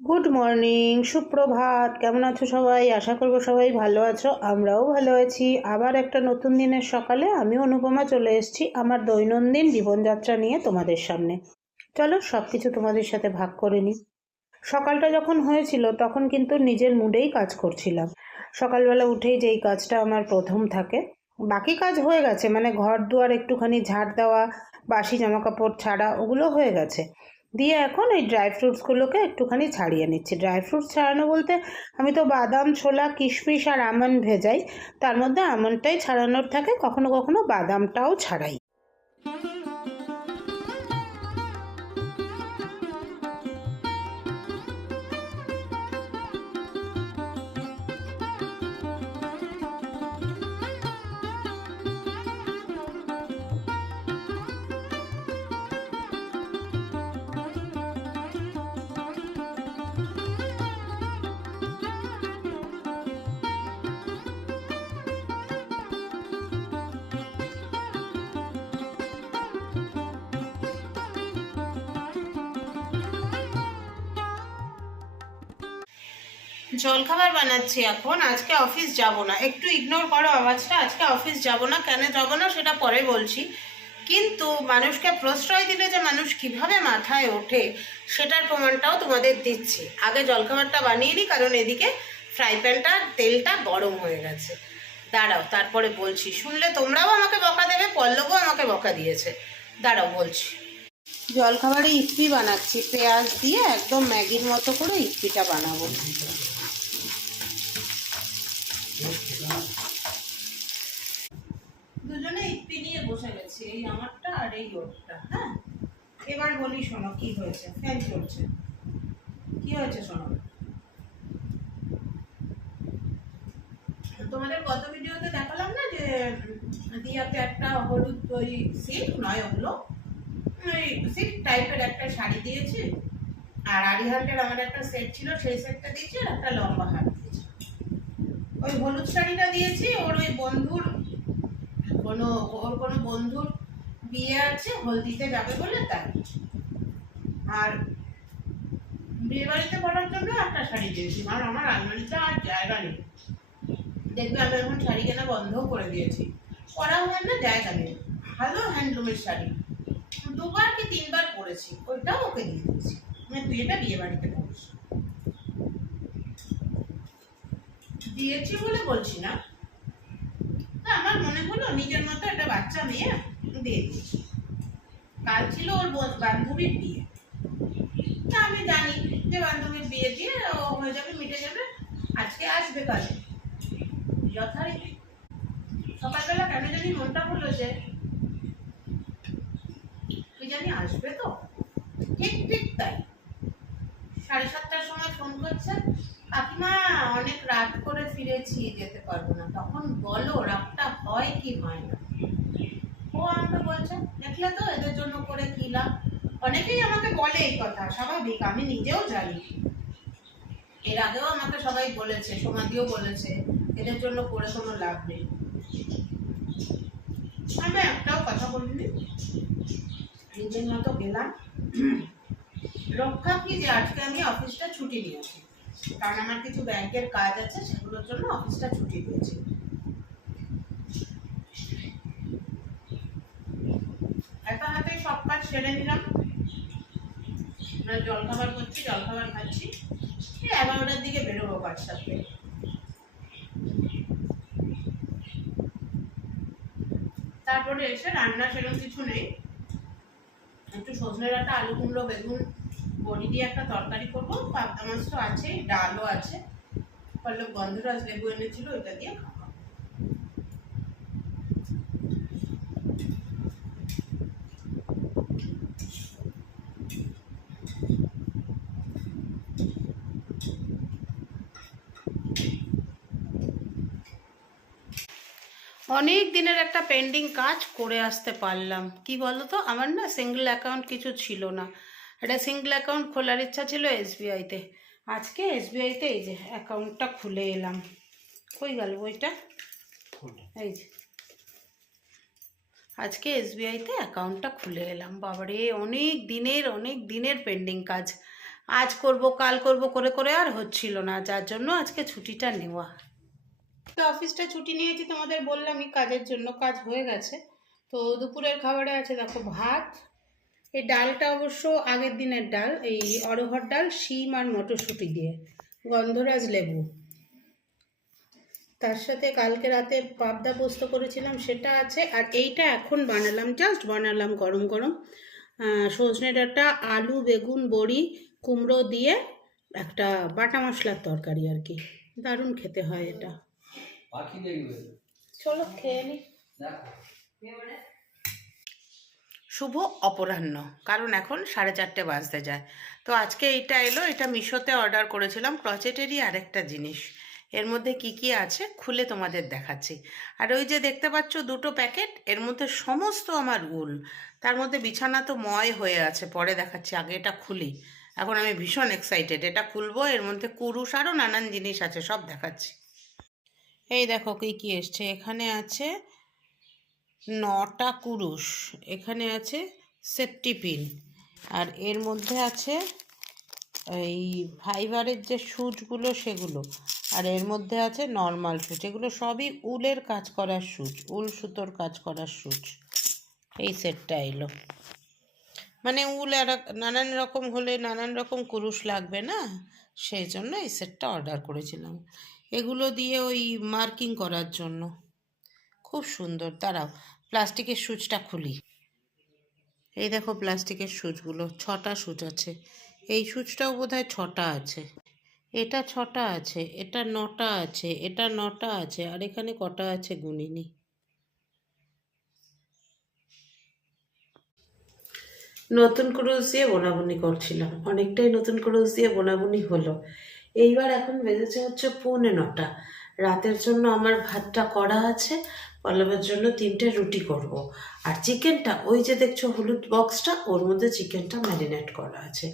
Good morning, সুপ্রভাত। কেমন আছো সবাই? আশা করবো সবাই ভালো আছো। আমরাও ভালো আছি। আবার একটা নতুন দিনের সকালে আমি অনুপমা চলে এসেছি আমার দৈনন্দিন জীবনযাত্রা নিয়ে তোমাদের সামনে। চলো সব কিছু তোমাদের সাথে ভাগ করে নিই। সকালটা যখন হয়েছিল তখন কিন্তু নিজের মুডেই কাজ করছিলাম। সকালবেলা উঠেই যেই কাজটা আমার প্রথম থাকে, বাকি কাজ হয়ে গেছে, মানে ঘর দুয়ার একটুখানি ঝাড় দেওয়া, বাসি জামা কাপড় ছাড়া, ওগুলো হয়ে গেছে। দিয়ে এখন এই ড্রাই ফ্রুটসগুলোকে একটুখানি ছাড়িয়ে নিচ্ছি। ড্রাই ফ্রুটস ছাড়ানো বলতে আমি তো বাদাম, ছোলা, কিশমিশ আর আমন্ড ভেজাই। তার মধ্যে আমন্ডটাই ছাড়ানোর থাকে, কখনো কখনো বাদামটাও ছাড়াই। জলখাবার বানাচ্ছি এখন। আজকে অফিস যাব না, একটু ইগনোর করো আওয়াজটা। আজকে অফিস যাব না, কেন যাব না সেটা পরে বলছি। কিন্তু মানুষকে প্রশ্রয় দিলে যে মানুষ কিভাবে মাথায় ওঠে সেটার প্রমাণটাও তোমাদের দিচ্ছি। আগে জলখাবারটা বানিয়ে নিই, কারণ এদিকে ফ্রাই প্যানটা তেলটা গরম হয়ে গেছে। দাঁড়াও, তারপরে বলছি। শুনলে তোমরাও আমাকে বকা দেবে, পল্লবও আমাকে বকা দিয়েছে। দাঁড়াও বলছি। জলখাবারে ইপি বানাচ্ছি, পেঁয়াজ দিয়ে একদম ম্যাগির মতো করে ইপিটা বানাবো। দুজনে ইপি নিয়ে বসে গেছি, এই আমারটা আর এই ওরটা। হ্যাঁ, এবার বলি, শোনো কি হয়েছে। ফ্যান চলছে, কি হয়েছে শোনো। তোমাদের গত ভিডিওতে দেখালাম না যে দিয়াকে একটা হলুদ ওই সিল্ক নয়, ওগুলো ওই সিল্ক টাইপের একটা শাড়ি দিয়েছি। আর আরিহান্টের আমার একটা সেট ছিল, সেই সেটটা দিয়েছি, আর একটা লম্বা হাত দিয়েছি। ওই হলুদ শাড়িটা দিয়েছি ওর ওই বন্ধুর ওর কোনো বন্ধুর বিয়ে আছে, হলদিতে যাবে বলে, তাই। আর বিয়ে বাড়িতে পরার জন্য একটা শাড়ি দিয়েছি, আর আমার আলমারিতে আর জায়গা নেই। দেখবে আমি এখন শাড়ি কেনা বন্ধও করে দিয়েছি, পরা হয় না, জায়গা নেই। ভালো হ্যান্ডলুমের শাড়ি দুবার কি তিনবার পরেছি, ওইটাও ওকে দিয়ে দিয়েছি। মানে তুই এটা বিয়ে বাড়িতে পরিস। দিয়েছি বলে বলছি না, আমার মনে হলো নিজের মতো একটা বাচ্চা মেয়ে দিয়ে দিয়েছি। কাল ছিল ওর বান্ধবীর বিয়ে, তা আমি জানি যে বান্ধবীর বিয়ে দিয়ে ও হয়ে যাবে, মিটে যাবে। আজকে আসবে কাজে যথারীতি। সকালবেলা কেন জানি মনটা হলো যে তুই জানি আসবে, তো ঠিক ঠিক তাই 7:30টার সময় ফোন করছে, কাকিমা অনেক রাত করে ফিরেছি, যেতে পারবো না। তখন বলো রাতটা হয় কি হয় না। ও আমাকে বলছে, দেখলে তো এদের জন্য করে কি লাভ। অনেকেই আমাকে বলে এই কথা, স্বাভাবিক, আমি নিজেও জানি। এর আগেও আমাকে সবাই বলেছে, সমাধিও বলেছে, এদের জন্য করে কোনো লাভ নেই। আমি একটাও কথা বলিনি, নিজের মতো গেলাম। রক্ষা কি যে আজকে আমি অফিসটা ছুটি নিয়েছি, কারণ আমার কিছু ব্যাংকের কাজ আছে, সেগুলোর জন্য অফিসটা ছুটি দিয়েছি। একা হাতে সব কাজ সেরে নিলাম। জলখাবার করছি, জলখাবার খাচ্ছি, 11টার দিকে বেরোবো বাচ্চাকে। তারপরে এসে রান্না সেরকম কিছু নেই, একটু সজনে ডাঁটা, আলু কুমড়ো, বেগুন, বড়ি দিয়ে একটা তরকারি করবো। পাবদা মাছ তো আছেই, ডালও আছে। পল্লব গন্ধরাজ লেবু এনেছিল, ওইটা দিয়ে খাবো। অনেক দিনের একটা পেন্ডিং কাজ করে আসতে পারলাম। কি বলো তো, আমার না সিঙ্গেল অ্যাকাউন্ট কিছু ছিল না। একটা সিঙ্গেল অ্যাকাউন্ট খোলার ইচ্ছা ছিল এসবিআইতে। আজকে এসবিআইতে এই যে অ্যাকাউন্টটা খুলে এলাম। কই গেল বইটা? এই যে আজকে এসবিআইতে অ্যাকাউন্টটা খুলে এলাম। বাবারে, অনেক দিনের পেন্ডিং কাজ। আজ করব কাল করব করে করে আর হচ্ছিল না, যার জন্য আজকে ছুটিটা নেওয়া। তো অফিসটা ছুটি নিয়েছি, তোমাদের বললামই কাজের জন্য, কাজ হয়ে গেছে। তো দুপুরের খাবারে আছে দেখো ভাত, এই ডালটা অবশ্য আগের দিনের ডাল, এই অরহর ডাল, শিম আর মটরশুঁটি দিয়ে, গন্ধরাজ লেবু। তার সাথে কালকে রাতে পাবদা পোস্ত করেছিলাম সেটা আছে, আর এইটা এখন বানালাম, জাস্ট বানালাম গরম গরম সজনে ডাঁটা, আলু, বেগুন, বড়ি, কুমড়ো দিয়ে একটা বাটা মশলার তরকারি আর কি। দারুণ খেতে হয় এটা। চলো খেয়ে নি। শুভ অপরাহ্ন, কারণ এখন 4:30 বাজতে যায়। তো আজকে এইটা এলো, এটা মিশোতে অর্ডার করেছিলাম, ক্রচেটেরই আরেকটা জিনিস। এর মধ্যে কি কি আছে খুলে তোমাদের দেখাচ্ছি। আর ওই যে দেখতে পাচ্ছ দুটো প্যাকেট, এর মধ্যে সমস্ত আমার উল। তার মধ্যে বিছানা তো ময় হয়ে আছে, পরে দেখাচ্ছি, আগে এটা খুলি। এখন আমি ভীষণ এক্সাইটেড, এটা খুলবো, এর মধ্যে কুরুশ আরও নানান জিনিস আছে, সব দেখাচ্ছি। এই দেখো কি কি এসছে, এখানে আছে 9টা কুরুশ, এখানে আছে সেফটি পিন, আর এর মধ্যে আছে এই ফাইবারের যে সুচগুলো সেগুলো, আর এর মধ্যে আছে নর্মাল সুচ। এগুলো সবই উলের কাজ করার সুচ, উল সুতোর কাজ করার সুচ। এই সেটটা এলো, মানে উল আর নানান রকম হলে নানান রকম কুরুশ লাগবে না, সেই জন্য এই সেটটা অর্ডার করেছিলাম। এগুলো দিয়ে ওই মার্কিং করার জন্য খুব সুন্দর। দাঁড়াও প্লাস্টিকের সুচটা খুলি। এই দেখো প্লাস্টিকের সুচগুলো, 6টা সুচ আছে। এই সুচটাও বোধহয় 6টা আছে, এটা 6টা আছে, এটা 9টা আছে, এটা 9টা আছে, আর এখানে কটা আছে গুনিনি। নতুন ক্রুশ দিয়ে বোনাবুনি করছিলাম, অনেকটাই নতুন ক্রুশ দিয়ে বোনাবুনি হলো। এইবার এখন বেজেছে হচ্ছে 9:45। রাতের জন্য আমার ভাতটা করা আছে, পল্লবের জন্য 3টে রুটি করব। আর চিকেনটা ওই যে দেখছো হলুদ বক্সটা, ওর মধ্যে চিকেনটা ম্যারিনেট করা আছে,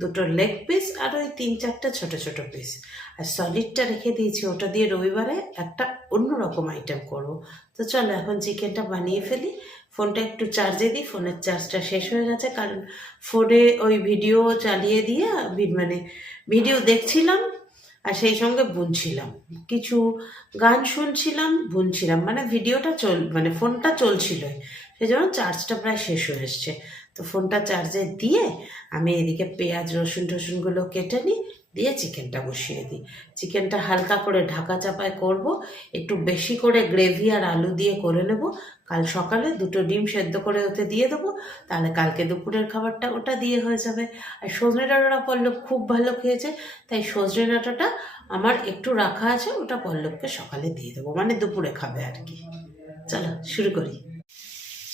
2টো লেগ পিস আর ওই 3-4টে ছোটো ছোটো পিস। আর সলিডটা রেখে দিয়েছি, ওটা দিয়ে রবিবারে একটা অন্যরকম আইটেম করব। তো চলো এখন চিকেনটা বানিয়ে ফেলি। ফোনটা একটু চার্জে দিই, ফোনের চার্জটা শেষ হয়ে গেছে, কারণ ফোনে ওই ভিডিও চালিয়ে দিয়ে মানে ভিডিও দেখছিলাম আর সেই সঙ্গে বুনছিলাম, কিছু গান শুনছিলাম, বুনছিলাম, মানে ভিডিওটা মানে ফোনটা চলছিল, সেই জন্য চার্জটা প্রায় শেষ হয়ে এসছে। তো ফোনটা চার্জে দিয়ে আমি এদিকে পেঁয়াজ রসুন টসুনগুলো কেটে নিই, দিয়ে চিকেনটা বসিয়ে দিই। চিকেনটা হালকা করে ঢাকা চাপায় করব, একটু বেশি করে গ্রেভি আর আলু দিয়ে করে নেব। কাল সকালে 2টো ডিম সেদ্ধ করে ওতে দিয়ে দেবো, তাহলে কালকে দুপুরের খাবারটা ওটা দিয়ে হয়ে যাবে। আর সজনে ডাঁটাটা পল্লব খুব ভালো খেয়েছে, তাই সজনে ডাঁটাটা আমার একটু রাখা আছে, ওটা পল্লবকে সকালে দিয়ে দেবো, মানে দুপুরে খাবে আর কি। চলো শুরু করি।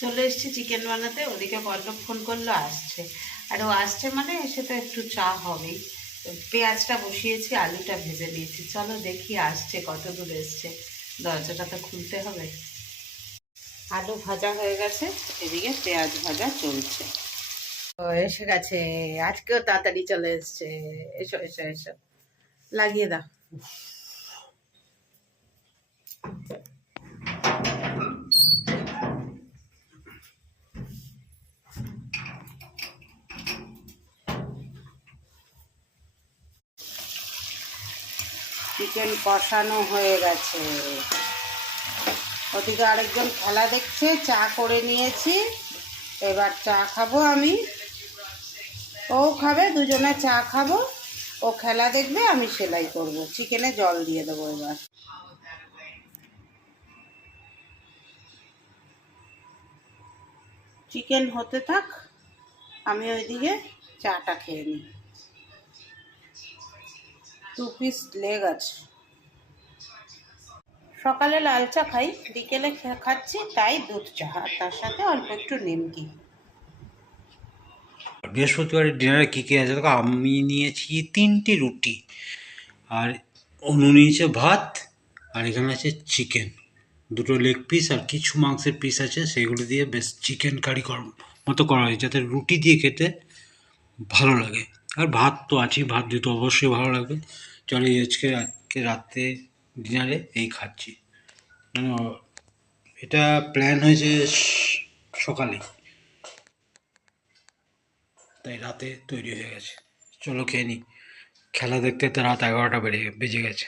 চলে এসছি চিকেন বানাতে, ওদিকে পল্লব ফোন করলো, আসছে। আর ও আসছে মানে এসে তো একটু চা হবেই। পেঁয়াজটা বসিয়েছি, আলুটা ভেজে নিয়েছি, চলো দেখি আসছে কত দূর এসছে, দরজাটা তো খুলতে হবে। আলু ভাজা হয়ে গেছে, এদিকে পেঁয়াজ ভাজা চলছে। ও এসে গেছে, আজকেও তাড়াতাড়ি চলে এসছে। এসো এসো এসো, লাগিয়ে দাও। চিকেন কষানো হয়ে গেছে, ওদিকে আরেকজন খেলা দেখছে, চা করে নিয়েছি, এবার চা খাবো আমি, ও খাবে, দুজনে চা খাবো, ও খেলা দেখবে, আমি সেলাই করব, চিকেনে জল দিয়ে দেবো এবার। চিকেন হতে থাক, আমি ওইদিকে চাটা খেয়ে নিই। 2 পিস লেগ আছে। সকালে লাল চা খাই, বিকেলে খাচ্ছি তাই দুধ চা, আর তার সাথে অল্প একটু নিমকি। বৃহস্পতিবারের ডিনারে কী কী আছে দেখো, আমি নিয়েছি 3টে রুটি, আর অনু নিয়েছে ভাত, আর এখানে আছে চিকেন, 2টো লেগ পিস আর কিছু মাংসের পিস আছে, সেগুলো দিয়ে বেশ চিকেন কারি মতো করা হয়েছে, যাতে রুটি দিয়ে খেতে ভালো লাগে। আর ভাত তো আছেই, ভাত দিয়ে তো অবশ্যই ভালো লাগবে। চলো আজকে রাতে ডিনারে এই খাচ্ছি, মানে এটা প্ল্যান হয়েছে সকালে, তাই রাতে তৈরি হয়ে গেছে। চলো খেয়ে নি। খেলা দেখতে দেখতে রাত 11টা বেজে গেছে।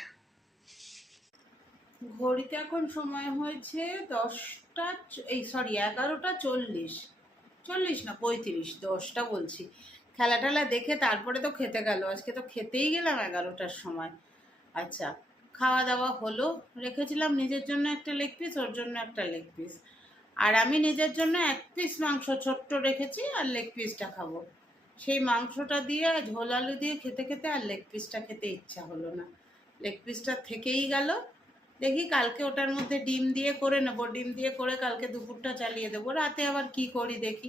ঘড়িতে এখন সময় হয়েছে 10টা, এই সরি 11টা 40, 40 না 35, 10টা বলছি। খেলা টেলা দেখে তারপরে তো খেতে গেল, আজকে তো খেতেই গেলাম 11টার সময়। আচ্ছা, খাওয়া দাওয়া হলো, রেখেছিলাম নিজের জন্য একটা লেগ পিস, ওর জন্য একটা লেগ পিস, আর আমি নিজের জন্য 1 পিস মাংস ছোট্ট রেখেছি, আর লেগ পিসটা খাবো। সেই মাংসটা দিয়ে ঝোল আলু দিয়ে খেতে খেতে আর লেগ পিসটা খেতে ইচ্ছা হলো না, লেগ পিসটা থেকেই গেল। দেখি কালকে ওটার মধ্যে ডিম দিয়ে করে নেবো, ডিম দিয়ে করে কালকে দুপুরটা চালিয়ে দেবো, রাতে আবার কি করি দেখি।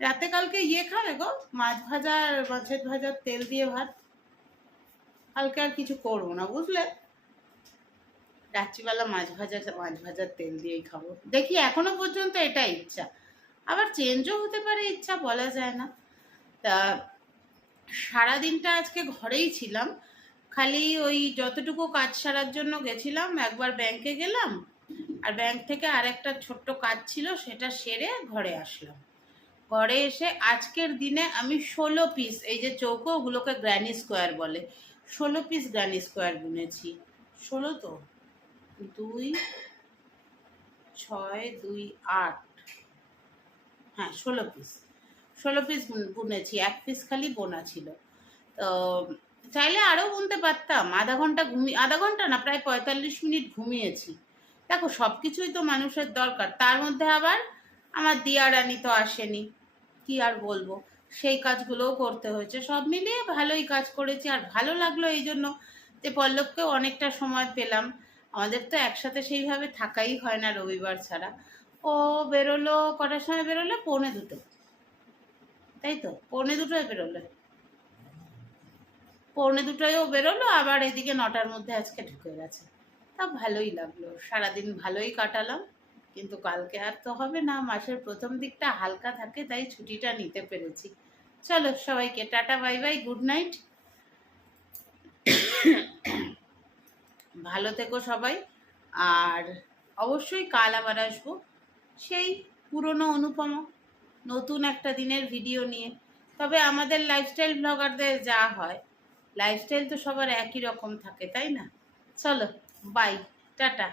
রাতে কালকে ইয়ে খাবে গো, মাছ ভাজা আর মাছের ভাজার তেল দিয়ে ভাত। কালকে আর কিছু করবো না বুঝলে, রাত্রিবেলা মাছ ভাজার তেল দিয়েই খাবো। দেখি এখনো পর্যন্ত এটা ইচ্ছা, আবার চেঞ্জও হতে পারে, ইচ্ছা বলা যায় না। তা সারাদিনটা আজকে ঘরেই ছিলাম, খালি ওই যতটুকু কাজ সারার জন্য গেছিলাম, একবার ব্যাংকে গেলাম, আর ব্যাংক থেকে আরেকটা ছোট্ট কাজ ছিল, সেটা সেরে ঘরে আসলাম। ঘরে এসে আজকের দিনে আমি 16 পিস, এই যে চৌকো ওগুলোকে গ্র্যানি স্কোয়ার বলে, 16 পিস গ্র্যানি স্কোয়ার বুনেছি। 16 তো 2, 6, 2, 8, হ্যাঁ 16 পিস, 16 পিস বুনেছি, 1 পিস খালি বোনা ছিল। তো চাইলে আরও বুনতে পারতাম, আধা ঘন্টা না, প্রায় 45 মিনিট ঘুমিয়েছি। দেখো সব কিছুই তো মানুষের দরকার, তার মধ্যে আবার আমার দিয়ারানি তো আসেনি, কি আর বলবো, সেই কাজগুলোও করতে হয়েছে। সব মিলিয়ে ভালোই কাজ করেছি, আর ভালো লাগলো এই জন্য যে পল্লবকেও অনেকটা সময় পেলাম। আমাদের তো একসাথে সেইভাবে থাকাই হয় না রবিবার ছাড়া। ও বেরোলো কটার সময় বেরোলো, 1:45, তাই তো 1:45 বেরোলো, 1:45ও বেরোলো, আবার এদিকে 9টার মধ্যে আজকে ঢুকে গেছে। তা ভালোই লাগলো, সারাদিন ভালোই কাটালাম। কিন্তু কালকে আর তো হবে না, মাসের প্রথম দিকটা হালকা থাকে, তাই ছুটিটা নিতে পেরেছি। চলো সবাইকে tata bye bye, good night, ভালো থেকো সবাই। আর অবশ্যই কাল আবার আসবো সেই পুরনো অনুপমা, নতুন একটা দিনের ভিডিও নিয়ে। তবে আমাদের লাইফস্টাইল ব্লগারদের যা হয়, লাইফস্টাইল তো সবার একই রকম থাকে, তাই না? চলো বাই, টাটা।